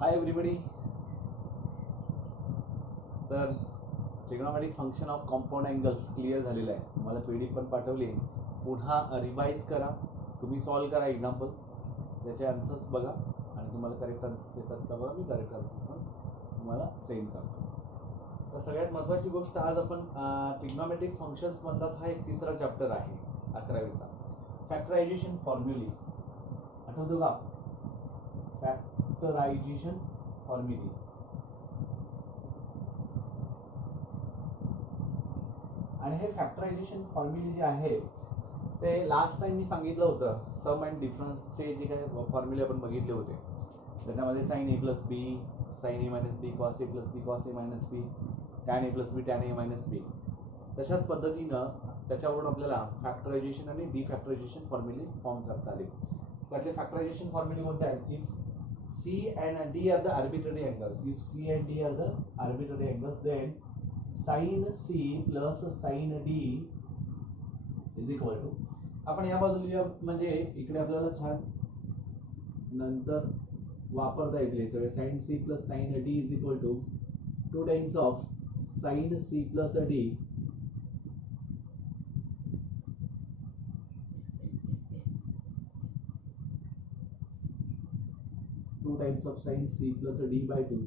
Hi everybody. तर trigonometric function of compound angles clear झालेलं आहे. तुम्हाला पीडीएफ पण पाठवली. पुन्हा रिवाइज करा, तुम्ही सॉल्व करा एक्झाम्पल्स, त्याचे आन्सर्स बघा आणि तुम्हाला करेक्ट आन्सर्स येतात का बघा. मी करेक्ट आन्सर्स पण तुम्हाला सेंड करतो. तर सगळ्यात महत्त्वाची गोष्ट, आज आपण ट्रिग्नोमेट्रिक फंक्शन्समधलाच हा एक तिसरा चॅप्टर आहे 11वीचा, फॅक्टरायझेशन फॉर्म्युली. आठवतो का? फॅक्टरायझेशन फॉर्म्युली. आणि हे फॅक्टरायझेशन फॉर्म्युले जे आहे ते लास्ट टाइम मी सांगितलं होतं. सम अँड डिफरन्सचे जे काही फॉर्म्युले आपण बघितले होते त्याच्यामध्ये sign A plus B, sign A minus B, cos A plus B, cos A minus B, tan A plus B, tan A minus बी. तशाच पद्धतीनं त्याच्यावरून आपल्याला फॅक्टरायझेशन आणि डिफॅक्टरायझेशन फॉर्म्युले फॉर्म करता आले. त्यातले फॅक्टरायझेशन फॉर्म्युले कोणते आहेत? If C and D are the arbitrary angles, if C and D are the arbitrary angles, then sin C plus sin D is equal to, आपण या बाजूला म्हणजे इकडे आपल्याला छान नंतर वापरता येईल सगळे. sin C plus sin D is equal to 2 times of sin C plus D times of sin C plus D by 2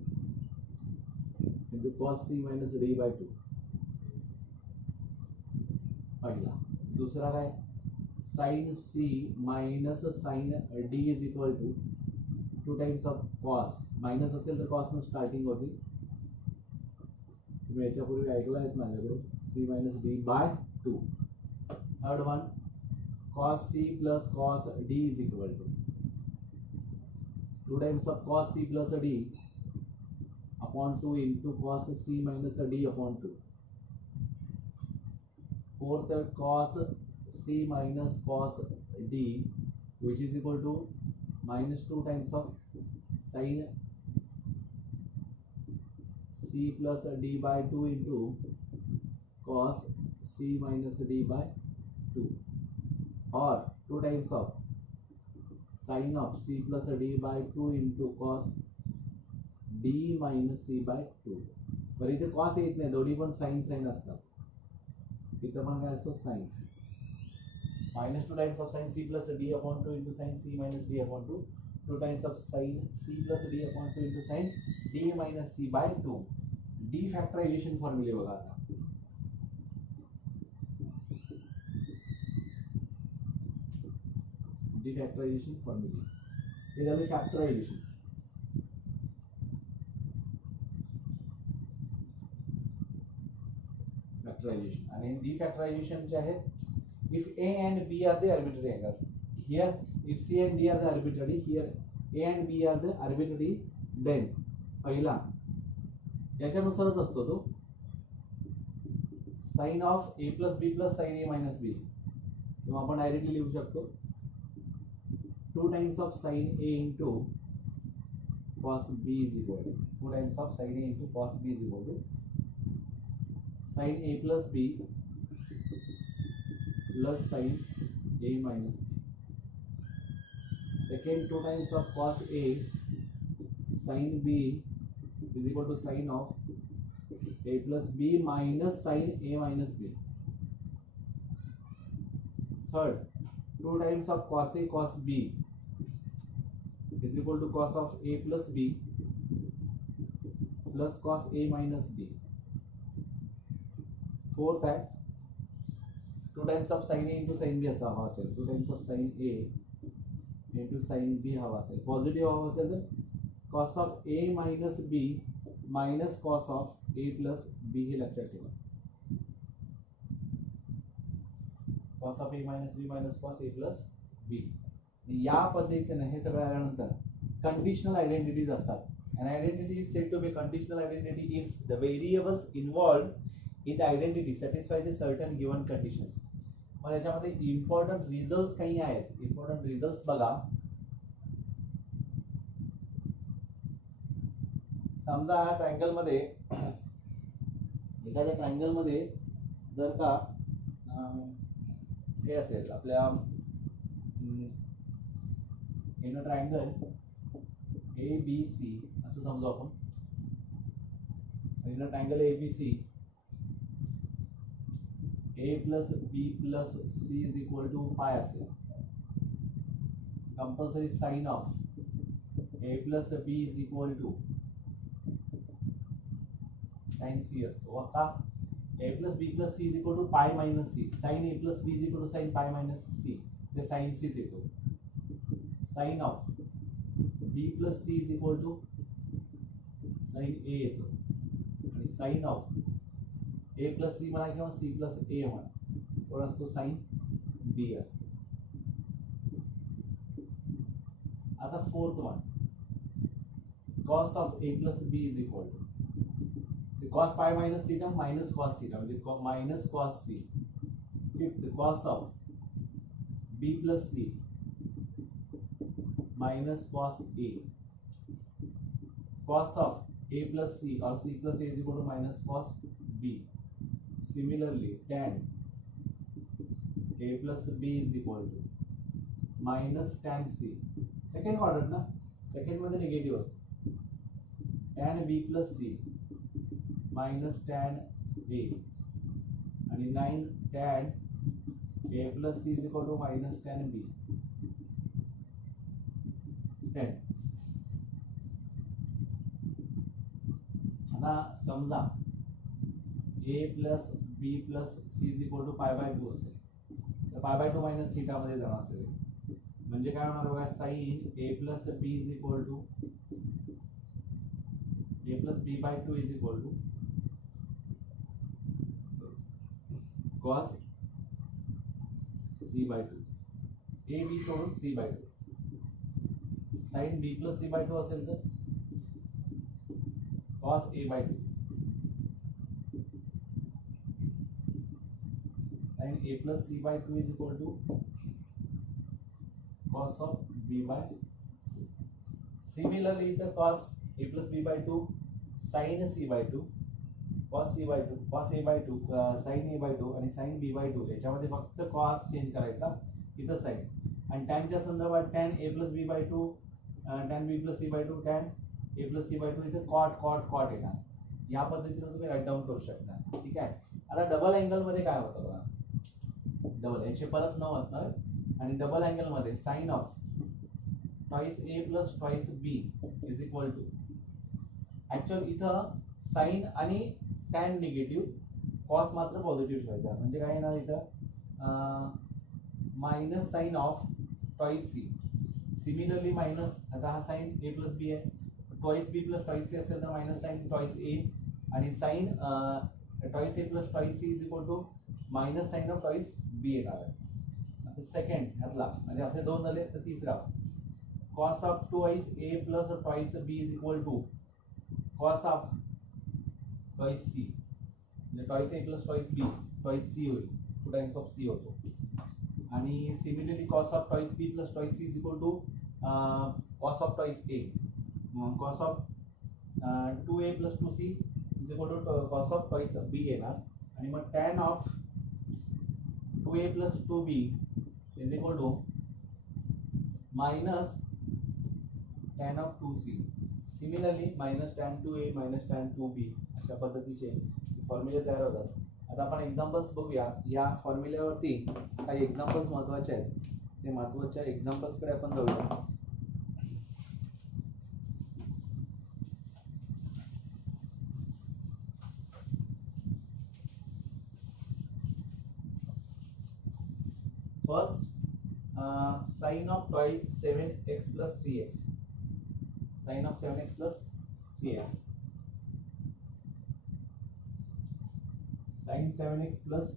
into cos C minus D by 2. पहिला. दूसरा काय? sin C minus sin D is equal to 2 times of cos. Minus असेल तर cos न starting होती. तुम्ही याच्यापूर्वी ऐकलं आहेत माझ्याकडून. C minus D by 2. Third one, cos C plus cos D is equal to 2 times of cos C plus D upon 2 into cos C minus D upon 2. Fourth, cos C minus cos D, which is equal to minus 2 times of sin C plus D by 2 into cos C minus D by 2, or 2 times of sin of C plus D by 2 into cos D minus C by 2. पर इथे cos येत नाही, दोन्ही पण sin sin असतात. इथं पण काय असतो? sin. minus 2 times of sin C plus D upon 2 into sin C minus D upon 2. 2 times of sin C plus D upon 2 into sin D minus C by 2. डिफॅक्टरायझेशन फॉर्म्युले बघा आता. डिफॅक्टरायझेशन फॉर्म्युले हे झाले फॅक्टरायझेशन. फॅक्टरायझेशन आणि डिफॅक्टरायझेशन जे आहेत, if A and B are the arbitrary angles, here if C and D are the arbitrary, here A and B are the arbitrary, then पहिला याच्यानुसारच असतो तो sign of A plus B plus sign A minus B, किंवा आपण directly लिहू शकतो 2 times of sin A into cos B is equal to 2 times of sin A into cos B is equal to sin A plus B plus sin A minus B. Second, 2 times of cos A sin B is equal to sin of A plus B minus sin A minus B. Third, 2 times of cos A cos B is equal to cos of A plus B plus cos A minus B. Fourth है 2 times of sin A into sin B असा हवा असेल. 2 times of sin A into sin B हवा असेल. Positive हवा असेल तर cos of A minus B minus cos of A plus B हे लक्षात ठेवा. cos of A minus B minus cos A plus B. या पद्धतीने हे सगळं आल्यानंतर कंडिशनल आयडेंटिटीज असतात. An identity is said to be conditional identity if the variables involved in the identity satisfy the certain given conditions. मग याच्यामध्ये important results काही आहेत. इम्पॉर्टंट रिझल्ट्स बघा. समजा हा ट्रायंगल मध्ये, एखाद्या ट्रायंगल मध्ये जर का हे असेल आपल्या इन अ ट्रायंगल ABC असं समजू आपण. In a triangle ABC A plus B plus C is equal to pi असेल. Compulsory sign of A plus B is equal to sign C असतो. आता A plus B plus C is equal to pi minus C. Sign A plus B is equal to sign pi minus C. ते sign C येतो. Sign of B plus C is equal to sign A येतो. आणि sign of A plus C म्हणा किंवा C plus A म्हणा, कोण असतो sign B असतो. आता fourth one, cos of A plus B is equal to cos pi minus theta minus cos theta म्हणजे minus cos C. Fifth, cos of B plus C minus cos A. Cos of A plus C or C plus A is equal to minus cos B. Similarly, tan A plus B is equal to minus tan C. Second order ना, second मध्ये negative असतो. tan B plus C minus tan A आणि 9 tan A plus C is equal to minus tan B. 10. आता समजा A plus B plus C is equal to pi by 2 असेल, तर पाय by 2 minus theta मध्ये जाणार असेल. म्हणजे काय होणार बघा, sign A plus B is equal to A plus B by 2 is equal to cos C by 2. A B सोडून C by 2. Sign B plus C by 2 असेल तर cos A by 2. Sin A plus C by 2 is equal to cos of B by 2. Similarly, the cos A plus B by 2, sin C by 2, cos C by 2, cos A by 2, sin A by 2 आणि sin B by 2 याच्यामध्ये फक्त cos change करायचा, इथं sin. आणि tan च्या संदर्भात tan A plus B by 2, tan B plus C by 2, tan A plus C by 2 इथे cot येणार. या पद्धतीने तुम्ही राईट डाऊन करू शकता. ठीक आहे. आता डबल अँगल मध्ये काय होतं बघा, डबल याचे परत 9 असणार आणि डबल अँगल मध्ये sign of twice A plus twice B is equal to, actual इथं साइन आणि टॅन निगेटिव्ह, कॉस मात्र पॉझिटिव्ह ठेवायचा. म्हणजे काय येणार इथं minus sign of twice C. Similarly minus, आता हा साइन A प्लस B आहे, twice B plus twice C असेल तर मायनस साइन ट्वाइस A आणि sign twice A plus twice C is equal to minus sign of twice B येणार आहे. आता second ह्यातला म्हणजे असे दोन झाले, तर तिसरा cos of twice A plus twice B is equal to cos of twice C. म्हणजे twice A plus twice B twice C होईल, 2 टाइम्स ऑफ C होतो. आणि similarly cos of twice B plus twice C is equal to cos of twice A. cos of 2A plus 2C is equal to cos of twice B येणार. आणि मग tan of 2A plus 2B is equal to minus tan of 2C. Similarly minus tan 2A minus tan 2B अशा पद्धतीचे फॉर्म्युले तयार होतात. आता आपण examples बघूया. या फॉर्म्युल्यावरती काही एक्झाम्पल्स महत्त्वाचे आहेत, ते महत्त्वाच्या एक्झाम्पल्सकडे आपण जाऊया. First, sin of twice 7x plus 3x. Sin of 7x plus 3x. Sin 7x plus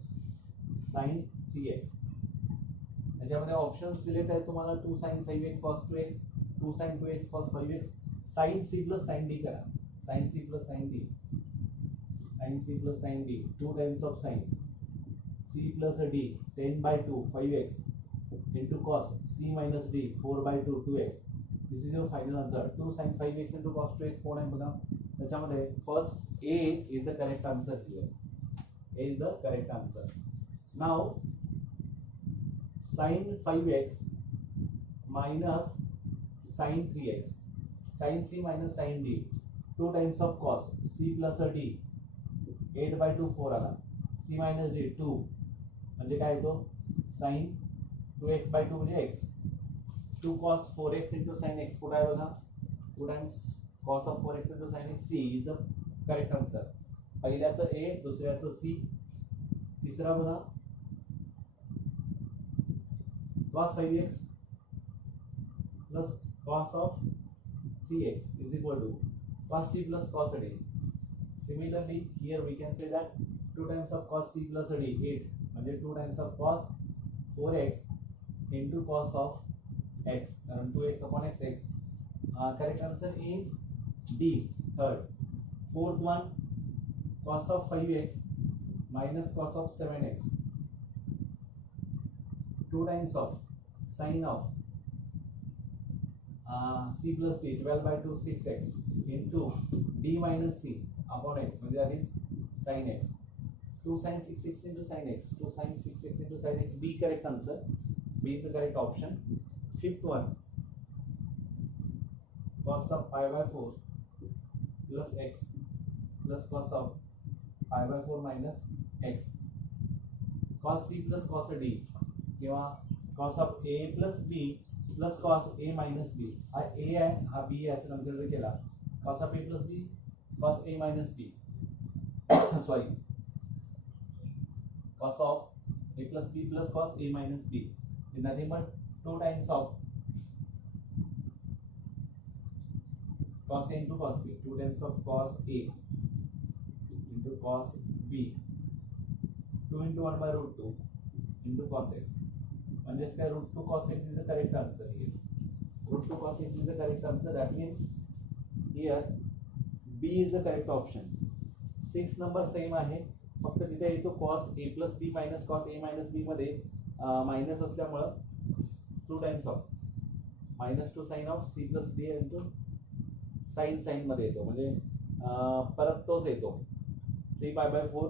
sin 3x. याच्यामध्ये ऑप्शन्स दिलेत आहेत तुम्हाला, 2 sin 5x cos 2x, 2 sin 2x cos 5x, sin c plus sin d करा. sin c plus sin d, sin c plus sin d, 2 times of sin c plus d 10 by 2 5x into cos c minus d 4 by 2 2x. This is your final answer. 2 sin 5x into cos 2x कोण आहे बघा. त्याच्यामध्ये first A is the correct answer here. A is the correct answer. Now sin 5x minus sin 3x. sin c minus sin d 2 times of cos c plus a d 8/2 4 आला c minus d 2 म्हणजे काय येतो sin 2x/2 म्हणजे x 2 cos 4x into sin x कुठे आहे बघा 2 times cos of 4x into sin x c is the correct answer पहिल्याचं a दुसऱ्याचं c तिसरा बघा cos 5x plus cos of 3x is equal to cos c plus cos a d. Similarly, here we can say that 2 times of cos c plus a d 8 म्हणजे 2 times of cos 4x into cos of x कारण 2x upon x. Correct answer is D. Third. Fourth one cos of 5x minus cos of 7x 2 times of sin of c plus d 12/2 6x into d minus c upon x म्हणजे that is sin x 2 sin 6x into sin x 2 sin 6x into sin x b correct answer b is the correct option. Fifth one cos of pi by 4 plus x plus cos of pi by 4 minus x cos c plus cos a d किंवा cos of a plus b plus cos a minus b हा a आहे हा b आहे असं consider केला cos of a plus b cos a minus b sorry cos of a plus b plus cos a minus b is nothing but 2 times of cos a into cos b 2 times of cos a into cos b 2 into 1 by root 2 into cos x म्हणजेच काय root 2 cos x is the correct answer here. Root 2 cos x is the correct answer. That means here B is the correct option. 6 number same आहे फक्त तिथे येतो cos a plus b minus cos a minus b मध्ये minus असल्यामुळं 2 times of minus 2 sin of c plus d into sin मध्ये येतो म्हणजे परत तोच येतो 3 pi/4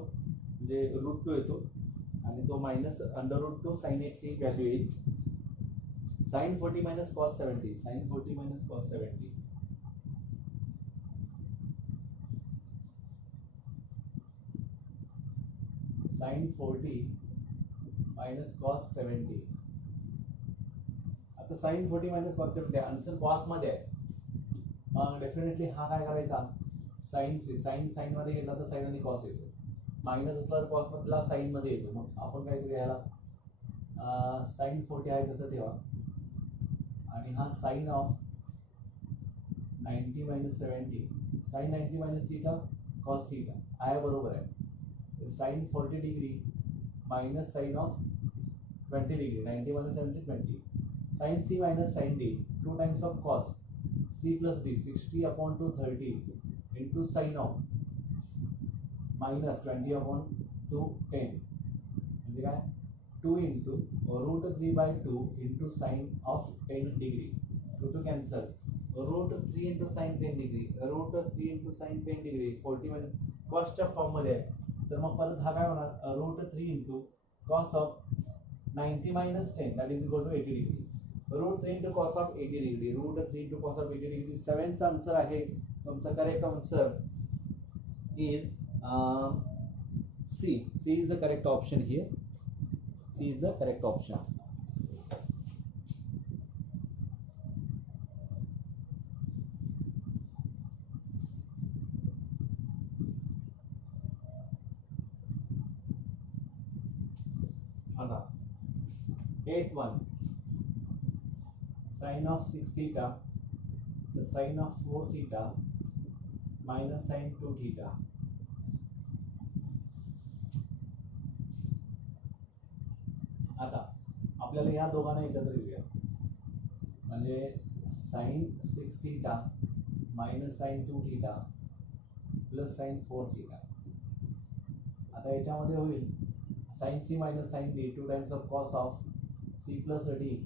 म्हणजे root 2 येतो आणि तो minus under root 2 sin x ही व्हॅल्यू येईल sin 40 minus cos 70 sin 40 minus cos 70 sin 40 minus cos 70 आता sin 40 minus cos 70 answer cos मध्ये आहे मग डेफिनेटली हा काय करायचा sin मध्ये घेतला तर sin आणि cos येतो मायनस असला तर कॉस मधला साइन मध्ये येतो मग आपण काय करूया याला sin 40 आहे तसं ठेवा आणि हा sin of 90 minus 70 sin 90 minus theta cos theta आहे बरोबर आहे sin 40 degree minus sin of 20 degree 90 minus 70 20 sin c minus sin d 2 times of cos c plus d 60 upon 230 into sin of minus 20 upon 2 10 म्हणजे काय 2 into root 3/2 into sin of 10 degree 2 cancel root 3 into sin 10 degree root 3 into sin 10 degree 40 मध्ये cosच्या form मध्ये आहे तर मग परत हा काय होणार root 3 into cos of 90 minus 10 that is equal to 80 degree root 3 into cos of 80 degree root 3 into cos of 80 degree 7th answer आहे तुमचा correct answer is C. C is the correct option here. C is the correct option. आता 8th one sin of 6 theta the sin of 4 theta minus sin 2 theta आता आपल्याला या दोघांना एकत्र घेऊया म्हणजे sin 6 theta minus sin 2 theta plus sin 4 theta आता याच्यामध्ये होईल sin c minus sin d 2 times of cos of c plus d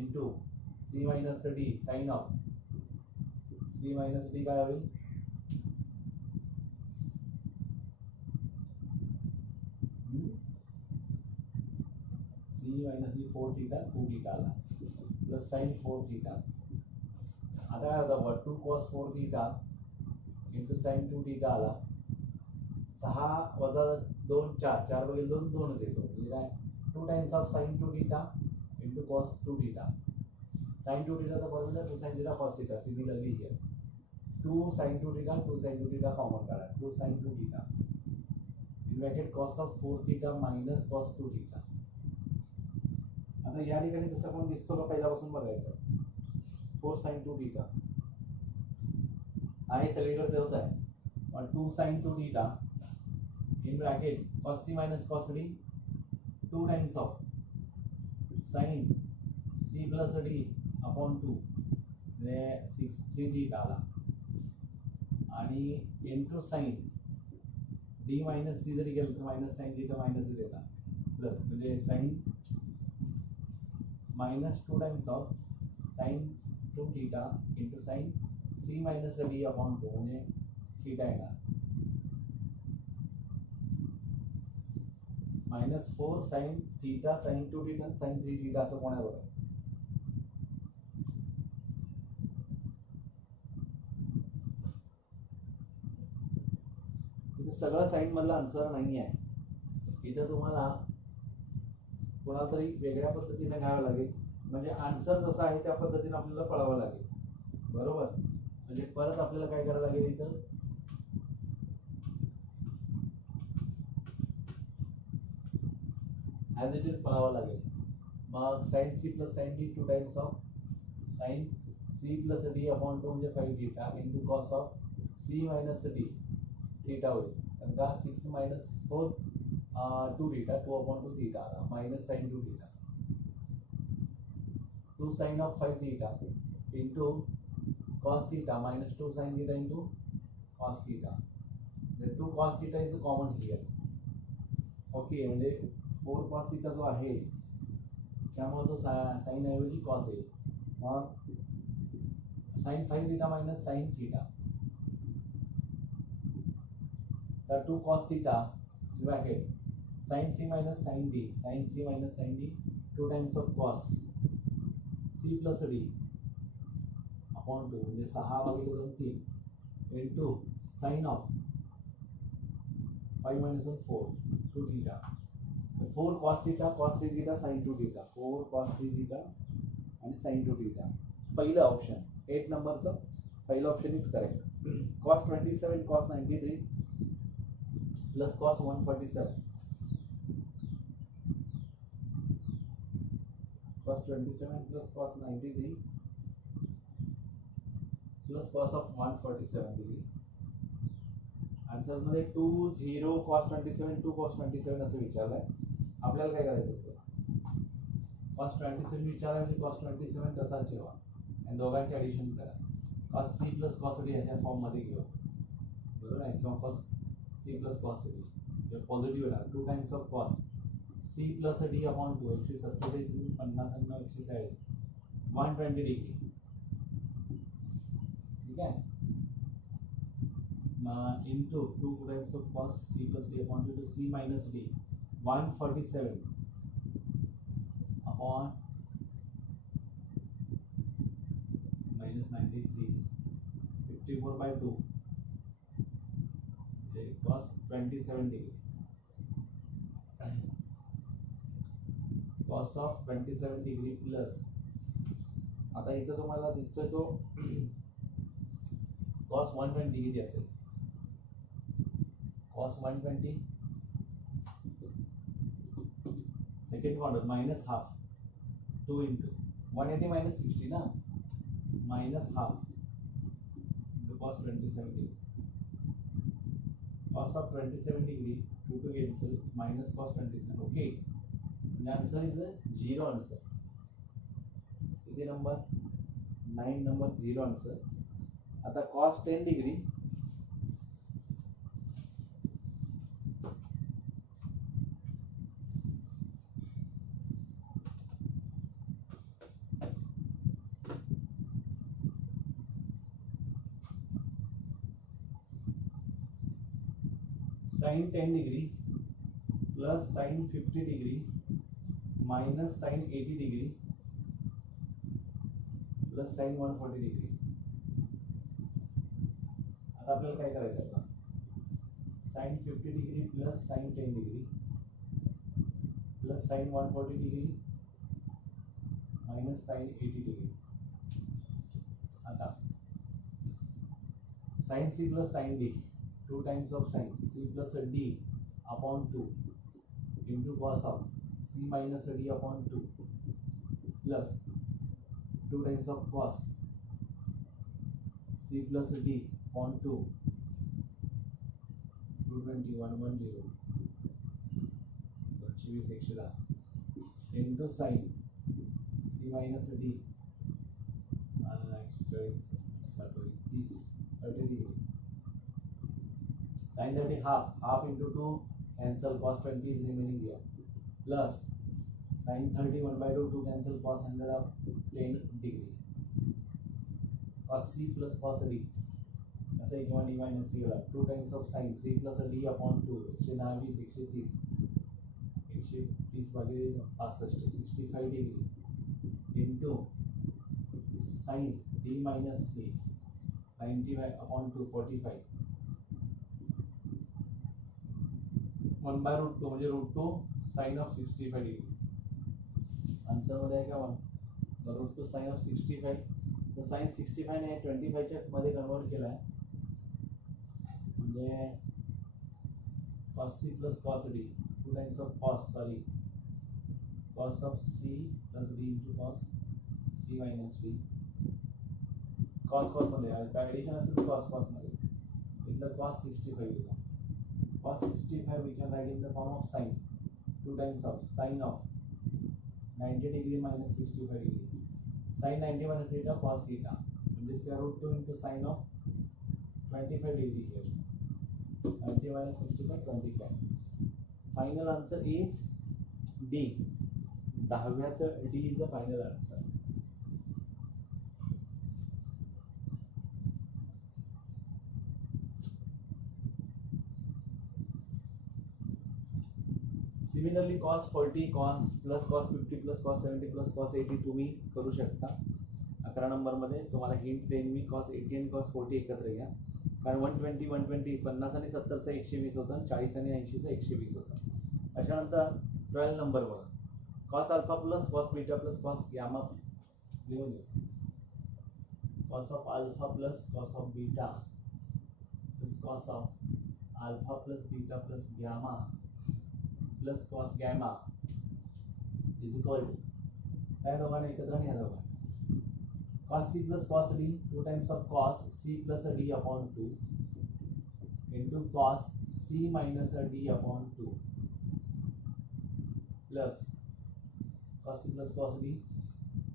into c minus d sin of c minus d काय होईल c minus d 4 theta 2 theta आला plus sin 4 theta आता काय होतं 2 cos 4 theta into sine 2 theta आला 6 वजा 2 4 4 बघेल 2 2च येतो म्हणजे काय 2 times of sine 2 theta into cos 2 theta sine 2 थीटाचा formula 2 sin theta cos theta similarly here 2 sin 2 theta 2 sin 2 theta common काढा 2 sin 2 theta in bracket cos of 4 theta minus cos 2 theta. आता या ठिकाणी जसं कोण दिसतो का पहिल्यापासून बघायचं 4 sin 2 थीटा आहे सगळीकडे तेच आहे पण 2 sin 2 theta in bracket cos c minus cos d 2 times of sin c plus d upon 2 म्हणजे 6 3 थीटा आला आणि into sin d minus c जरी केलं तर मायनस sin थीटा मायनस देता प्लस म्हणजे sin minus 2 times of sin 2 theta into sin c minus d upon 2 म्हणजे theta येणार minus 4 sin theta sin 2 theta sin 3 theta असं कोण आहे बघा इथे सगळं साइन मधला आन्सर नाही आहे इथं तुम्हाला कोणाला तरी वेगळ्या पद्धतीने घ्यावं लागेल म्हणजे आन्सर जसा आहे त्या पद्धतीने आपल्याला पळावं लागेल बरोबर म्हणजे परत आपल्याला काय करावं लागेल इथं ॲज इट इज पळावं लागेल मग sign C plus sign D 2 times of sign C plus D upon 2 म्हणजे 5 theta into cos of C minus D theta होईल कारण का 6 minus 4 2 theta 2 upon 2 theta minus sin 2 theta 2 sin of 5 theta into cos theta minus 2 sin theta into cos theta the 2 cos theta is common here okay म्हणजे 4 cos theta जो आहे त्यामुळे तो sin ऐवजी cos येईल मग sin 5 theta minus sin theta तर 2 cos theta bracket sin c minus sin d 2 times of cos c plus d upon 2 म्हणजे 6 भागिले 2 3 into sin of 5 minus 1 4 2 theta 4 cos theta cos 3 theta sin 2 theta 4 cos 3 theta आणि sin 2 theta पहिलं option 8 नंबरचं पहिलं option is correct cos 27 cos 93 plus cos 147 cos 27 plus cos 93 plus cos of 147 degree answer मध्ये 2 0 cos 27 2 cos 27 असं विचारलंय आपल्याला काय करायचं होतं cos 27 विचारला म्हणजे cos 27 तसाच ठेवा आणि दोघांचे ॲडिशन करा cos c plus cos d अशा फॉर्म मध्ये घेऊ बरोबर आहे किंवा cos c plus cos d positive येणार 2 times of cos c plus d upon 2 127 50 आणि 140 120 डिग्री ठीक आहे into 2 times of cos c plus d upon 2 to c minus d 147 upon minus 93 54 by 2 cos 27 degree cos of 27 degree plus आता इथं तुम्हाला दिसतोय तो cos 120 degree असेल cos 120 second quadrant minus half 2 into 180 minus 60 ना minus half into cos 27 degree cos of 27 degree 2 to cancel minus cos 27 okay the answer is a 0 answer किती number 9 number 0 answer आता cos 10 degree sin 10 degree plus sin 50 degree minus sin 80 degree plus sin 140 degree आता आपल्याला काय करायचं आहे, sine 50 degree plus sine 10 degree plus sine 140 degree minus sine 80 degree. आता sine C plus sign D, 2 times of sign C plus D upon 2 into cos of C minus D upon 2 plus 2 times of cos C plus D upon 2 220 110 220 110 into sine C minus D 30 degree sin 30 half into 2 cancel cos 20 is remaining here plus sin 30 1 by 2 cancel cos 100 of 10 degree cos c plus cos d ऐसे किंवा d minus c वाला 2 times of sin c plus d upon 2 120 130 भागिले 65 65 degree into sin d minus c 90 upon 2 45 1 by root 2 म्हणजे root 2 sin of 65 degree. Answer मध्ये आहे का 1 root 2 sin of 65. तर sin 65 ने 25 च्या मध्ये कन्वर्ट केलाय म्हणजे cos c plus cos d 2 times of cos cos of c plus d into cos c minus d cos मध्ये ऍडिशन असेल तर cos मध्ये इथलं cos 65 लिहिलं. Cos 65 we can write in the form of sin 2 times of sin of 90 degree minus 65 degree sin 90 minus theta cos theta and this square root 2 into sin of 25 degree here 90 minus 65 25. Final answer is D. 10व्याचं D is the final answer. Similarly cos 40 cos plus cos 50 plus cos 70 plus cos 80 तुम्ही करू शकता. 11 number मध्ये तुम्हाला hint देईन मी cos 80 आणि cos 40 एकत्र घ्या कारण 120 120 50 आणि 70 चा 120 होतं 40 आणि 80 चा 120 होतं. त्याच्यानंतर 12 नंबर वर cos alpha plus cos beta plus cos gamma लिहून घ्या. cos of alpha plus cos of beta plus cos of alpha plus beta plus gamma plus cos gamma is equal to काय दोघांना एकत्र आणि ह्या दोघांना cos c plus cos d 2 times of cos c plus d upon 2 into cos c minus d upon 2 plus cos c plus cos d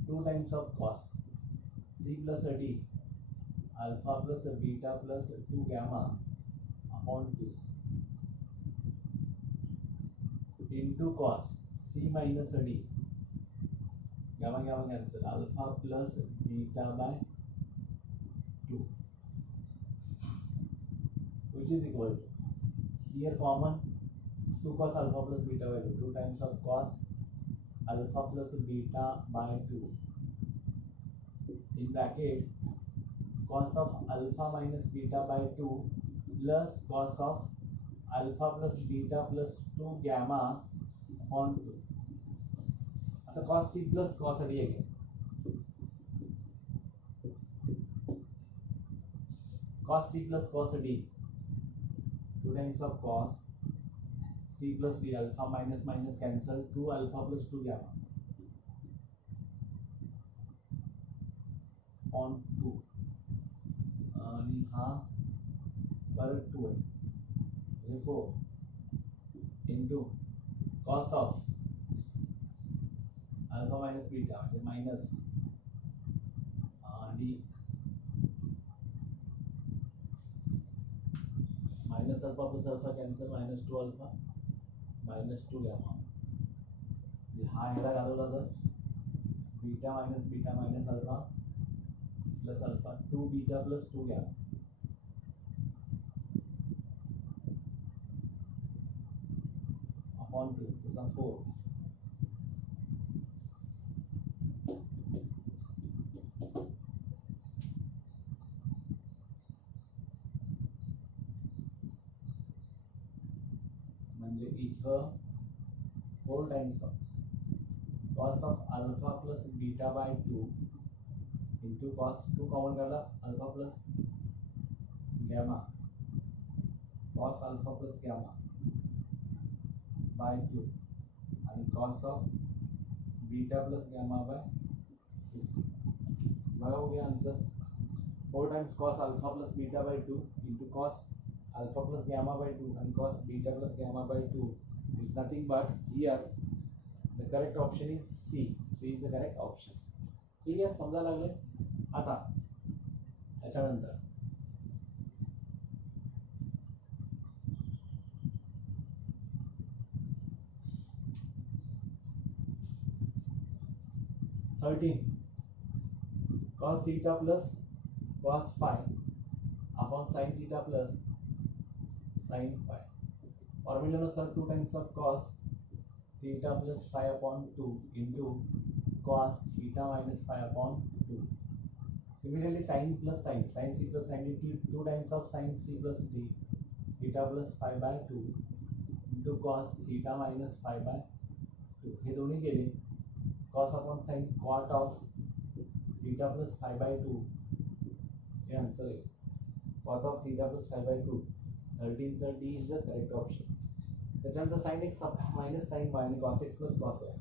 2 times of cos c plus d alpha plus beta plus 2 gamma upon 2 into cos c minus d gamma cancel alpha plus beta by 2 which is equal to here common 2 cos alpha plus beta by 2 times of cos alpha plus beta by 2 in bracket cos of alpha minus beta by 2 plus cos of alpha plus beta plus 2 gamma upon 2. आता cos c plus cos d again. Cos c plus cos d 2 times of cos c plus d alpha minus minus cancel 2 alpha plus 2 gamma on 2 आणि हा परत 2 आहे म्हणजे 4 into cos of alpha minus beta म्हणजे minus d minus alpha plus alpha cancel minus 2 alpha minus 2 gamma म्हणजे हा ह्याला घालवला तर beta minus alpha plus alpha 2 beta plus 2 gamma upon 2 is a 4. म्हणजे इथं 4 times of cos of alpha plus beta by 2 into cos 2 common काढला alpha plus gamma cos alpha plus gamma by 2 आणि cos of beta plus gamma by 2. बघा हो गया answer 4 times cos alpha plus beta by 2 into cos alpha plus gamma by 2 and cos beta plus gamma by 2 is nothing but here the correct option is C. C is the correct option. ठीक आहे समजा लागले. आता त्याच्यानंतर cos theta plus cos phi upon sin theta plus sin phi. फॉर्म्युल्यानुसार 2 times of cos theta plus phi upon 2 into cos theta minus phi upon 2. Similarly sin plus sin c plus sin into 2 times of sin c plus d theta plus phi by 2 into cos theta minus phi by 2. हे दोन्ही केले cos upon sin cot of theta plus phi by 2 हे answer आहे. cot of theta plus phi by 2 13 चा D is the correct option. त्याच्यानंतर sin x minus sin y आणि cos x plus cos y.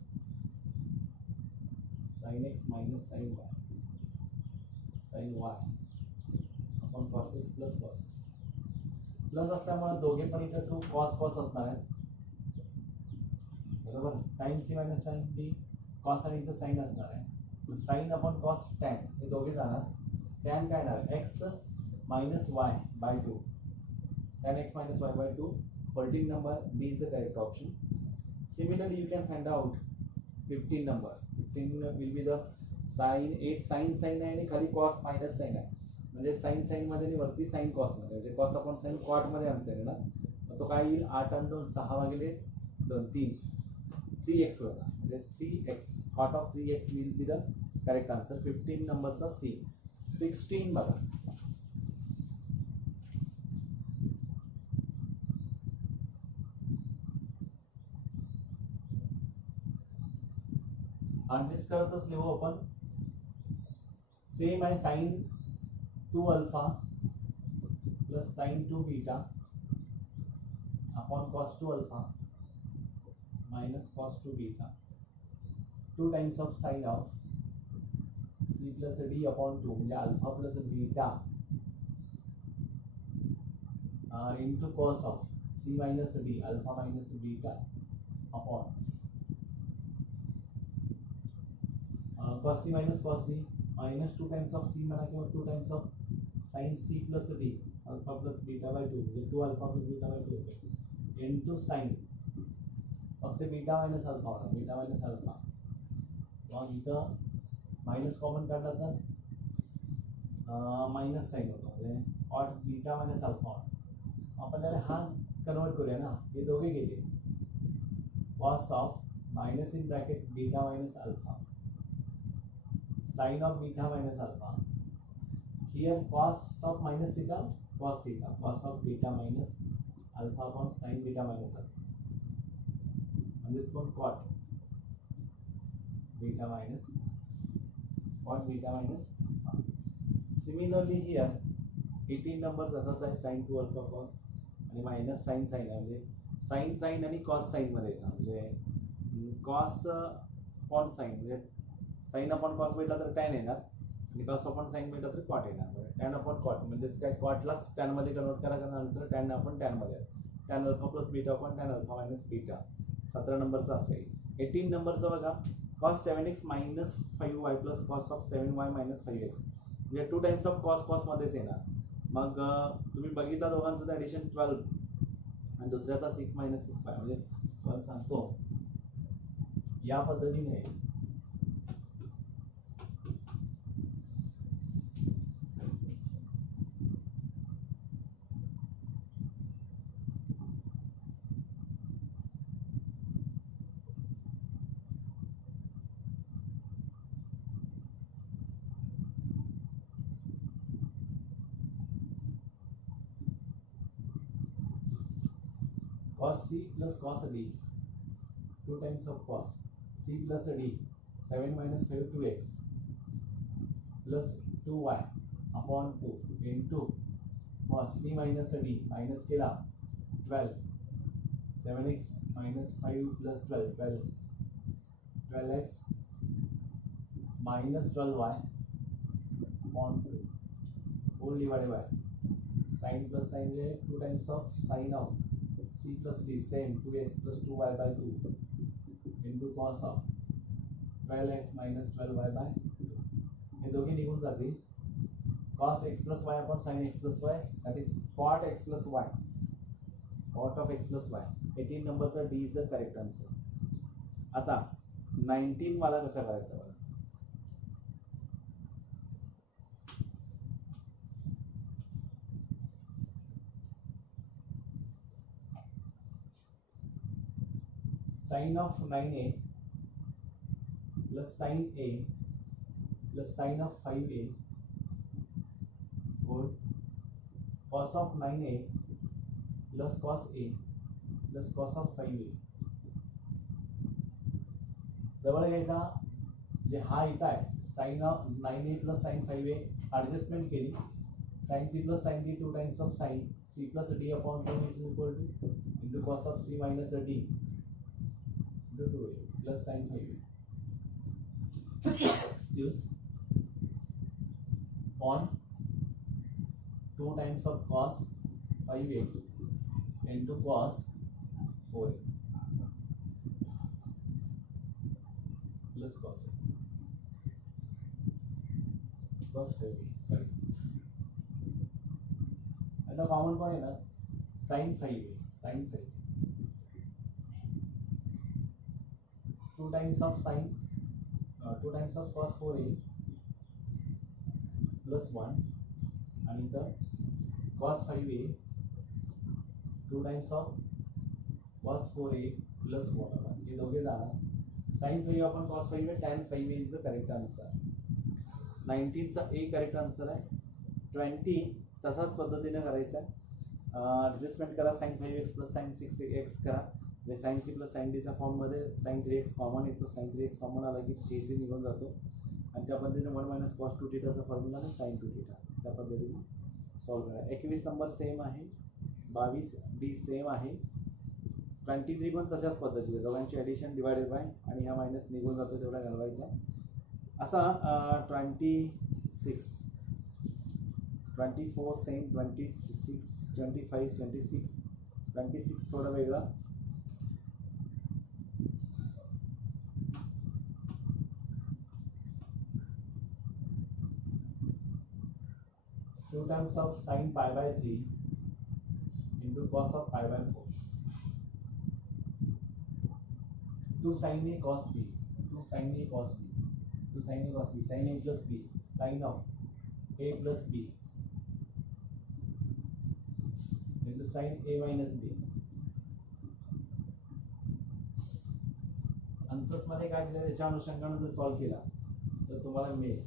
sin x minus sin y sin y आपण cos x plus cos plus असल्यामुळे दोघे पण इथे 2 cos cos असणार आहे बरोबर. sin c minus sin d cos आणि इथे sin असणार आहे. sin upon cos tan हे दोघे जाणार. tan काय येणार x minus y by 2 tan x minus y by 2. 14 number B is the correct option. Similarly you can find out 15 number. 15 will be the sin 8 sin आहे आणि खाली cos minus sin आहे म्हणजे sin मध्ये आणि वरती sin cos मध्ये म्हणजे cos upon sin cot मध्ये आन्सर आहे ना. मग तो काय येईल 8 आणि 2 6 भागिले 2 3x होईल म्हणजे 3x cot of 3x will be the correct answer. 15 नंबरचा C. 16 बघा ऍडजस्ट करतच लिहू आपण. सेम आहे sin 2 alpha plus sin 2 beta upon cos 2 alpha minus cos 2 beta 2 times of sin of c plus d upon 2 म्हणजे alpha plus beta into cos of c minus d alpha minus beta upon cos c minus cos d minus 2 times of c म्हणा किंवा 2 times of sin c plus d alpha plus beta by 2 म्हणजे 2 alpha plus beta by 2 होते into sin फक्त beta minus alpha होणार beta minus alpha. मग इथं minus common काढला तर मायनस साइन होतो म्हणजे कॉट बीटा मायनस अल्फा होणार. आपण त्याला हा कन्वर्ट करूया ना. हे दोघे गेले cos of minus in bracket beta minus alpha sin of beta minus alpha. Here cos of minus theta cos theta cos of beta minus alpha upon sin beta minus alpha and this one cot beta minus alpha. Similarly here 18 number तसाच आहे sin 2 alpha cos आणि minus sin sin आहे म्हणजे sin आणि cos sin मध्ये येतात म्हणजे cos upon sin म्हणजे साइन अपॉन कॉस भेटला तर टॅन येणार आणि कॉस अपॉन साइन भेटला तर कॉट येणार. टॅन अपॉन कॉट म्हणजेच काय कॉटलाच टॅन मध्ये कन्वर्ट करा कारण आन्सर टॅन अपॉन टॅन मध्ये tan alpha plus beta upon tan alpha minus beta. 17 नंबरचा असेल. 18 नंबरचा बघा cos 7x minus 5y plus cos of 7y minus 5x म्हणजे 2 टाइम्स ऑफ cos मध्येच येणार. मग तुम्ही बघितला दोघांचं ॲडिशन 12 आणि दुसऱ्याचा 6 minus 6y म्हणजे पण सांगतो या पद्धतीने cos c plus cos d, 2 times of cos c plus d, 7 minus 5 2x plus 2y upon 2 into cos c minus d minus केला 12, 7x minus 5 plus 12, 12x minus 12y upon 2 whole divided by sin plus sin है 2 times of sin of c plus d same 2x plus 2y by 2 into cos of 12x minus 12y by 2 हे दोघे निघून जातील cos x plus y upon sin x plus y that is cot x plus y, cot of x plus y. 18 नंबरचा D is the correct answer. आता 19 वाला कसा करायचा बघा. sin of 9a plus sin a plus sin of 5a whole cos of 9a plus cos a plus cos of 5a जवळ घ्यायचा जे हा इथं आहे sin of 9a plus sin 5a adjustment केली sin c plus sin d 2 times of sin c plus d upon 2 is equal to into cos of c minus d into 2a plus sin 5a excuse on 2 times of cos 5a into cos 4a plus cos a cos 5a sorry आता common कोण आहे ना sin 5a sin 5a 2 times of sin 2 times of cos 4a plus 1 आणि इथं cos 5a 2 times of cos 4a plus 1 हे दोघे जाणार sin 5a upon cos 5a tan 5a is the correct answer. 19 चा A correct answer आहे. 20 तसाच पद्धतीने करायचा आहे. ॲडजस्टमेंट करा sin 5x plus sin 6x करा म्हणजे sin c plus sin d च्या फॉर्ममध्ये sin 3x कॉमन येतो sin 3x कॉमन आला की 3 निघून जातो आणि त्या पद्धतीने 1 minus cos 2 थीटाचा फॉर्म्युला आहे sin 2 थीटा त्या पद्धतीने सॉल्व करा. 21 नंबर सेम आहे 22 D सेम आहे 23 पण तशाच पद्धतीने दोघांची ॲडिशन डिवायडेड बाय आणि हा मायनस निघून जातो तेवढा घालवायचा असा 26 24 सेम 26 25 26 थोडा वेगळा 2 times of sin pi by 3 into cos of pi by 4 2 sin a cos b 2 sin a cos b 2 sin a cos b sin a plus b sin of a plus b into sin a minus b. Answers मध्ये काय दिलं त्याच्या अनुषंगाने जर solve केला तर तुम्हाला मिळेल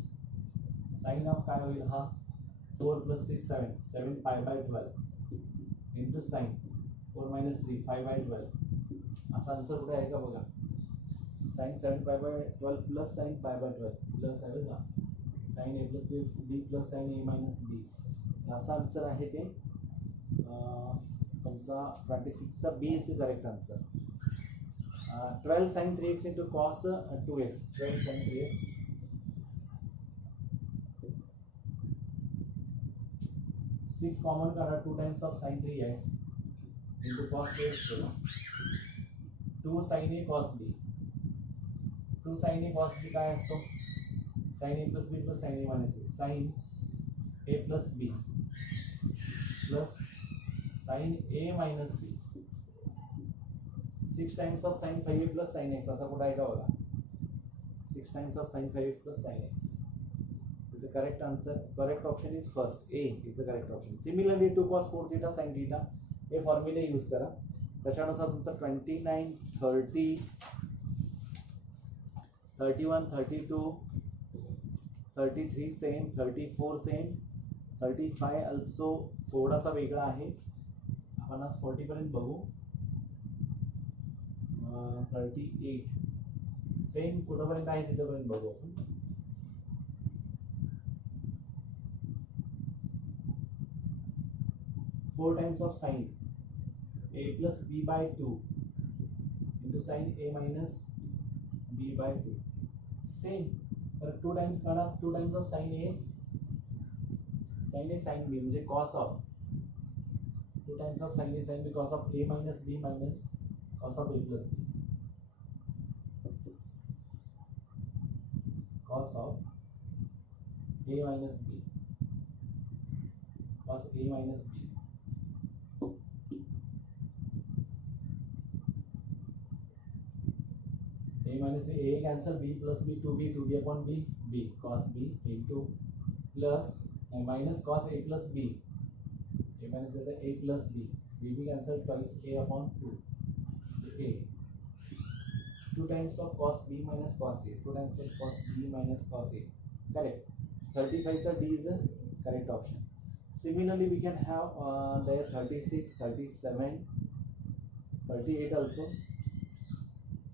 sin ऑफ काय होईल हा 4 plus 3 7 pi by 12 into sin 4 minus 3 5 by 12 असा आन्सर कुठे आहे का बघा sin 7 pi by 12 plus sin pi by 12 plus आहे का sin a plus b plus sin a minus b असा आन्सर आहे ते तुमचा 26 चा B is the correct answer. 12 sin 3x into cos 2x 12 sin 3x 6 common करा 2 times of sin 3x into cos 2x 2 sin a cos b 2 sin a cos b काय असतो sin a plus b plus sin a minus b sin a plus b plus sin a minus b 6 times of sin 5a plus sin x असा कुठे आहे का बघा 6 times of sin 5x plus sin x is the correct answer. Correct option is first A is the correct option. Similarly to cos 4 theta sin theta हे फॉर्म्युले use करा त्याच्यानुसार तुमचा 29 30 31 32 33 same 34 same 35 also थोडासा वेगळा आहे आपण आज 40 पर्यंत बघू 38 सेम कुठपर्यंत आहे तिथपर्यंत बघू आपण. 4 times of sin a plus b by 2 into sin a minus b by 2 same. तर 2 times काढा. 2 times of sin a sin b म्हणजे cos of 2 times of sin a sin b cos of a minus b minus cos of a plus b cos of a minus b cos a minus b a minus b, a cancel, b plus b, 2b upon b, b cos b into plus minus cos a plus b, a minus a plus b, b cancel twice a upon 2, a 2 times of cos b minus cos a, 2 times of cos b minus cos a, correct. 35 so D is the correct option. Similarly we can have there 36, 37, 38 also.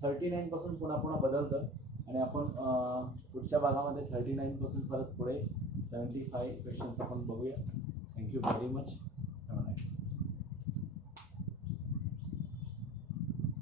39 पासून पुन्हा पुन्हा बदलतं आणि आपण पुढच्या भागामध्ये 39 पासून परत पुढे 75 क्वेश्चन्स आपण बघूया. Thank you very much.